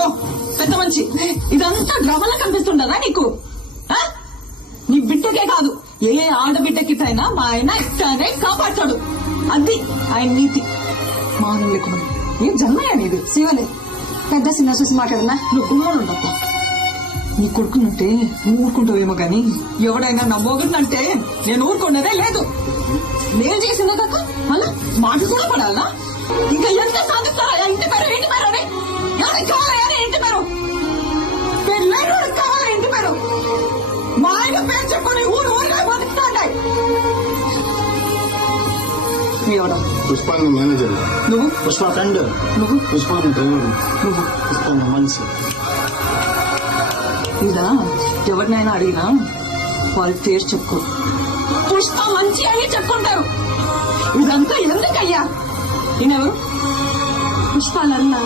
ఇగో పెద్ద మంచి ఇదంతా డ్రామాలా కనిపిస్తుండదా నీకు? నీ బిడ్డకే కాదు ఏ ఆడబిడ్డకిటైనా మా ఆయన ఇట్లానే కాపాడతాడు. అది ఆయన నీతి. మానం లేకుండా ఏం జన్మయా నీది? శివలే పెద్ద సినిమా చూసి మాట్లాడనా? నువ్వు గుమ్మను ఉండద్దా? నీ కొడుకునంటే నువ్వు ఊరుకుంటావేమో గాని ఎవడైనా నా మొగుడినంటే నేను ఊరుకున్నదే లేదు. నేను చేసిందో కాక మళ్ళా మాట కూడా పడాలా? ఇంకా ఎంత సాధిస్తారా? ఇంటి పేరు ఇంటి పేరు అని ఎవరికి కావాలా? ఇంటి పేరు పెళ్ళైనోడికి కావాలా? ఇంటి పేరు మా ఆయన పేరు చెప్పుకొని ఊరు ఊరిగా బతుకుతాంటాయి. ఎవడా? పుష్ప మేనేజర్. నువ్వు? పుష్ప ఫ్రెండ్. నువ్వు? పుష్ప డ్రైవర్. నువ్వు? పుష్ప మనిషి. ఇదా ఎవరినైనా అడిగినా వాళ్ళ పేరు చెప్పుకో. పుష్ప మంచి అని చెప్పుకుంటారు. ఇదంతా ఎందుకయ్యా? ఈయనెవరు? పుష్పాలన్నా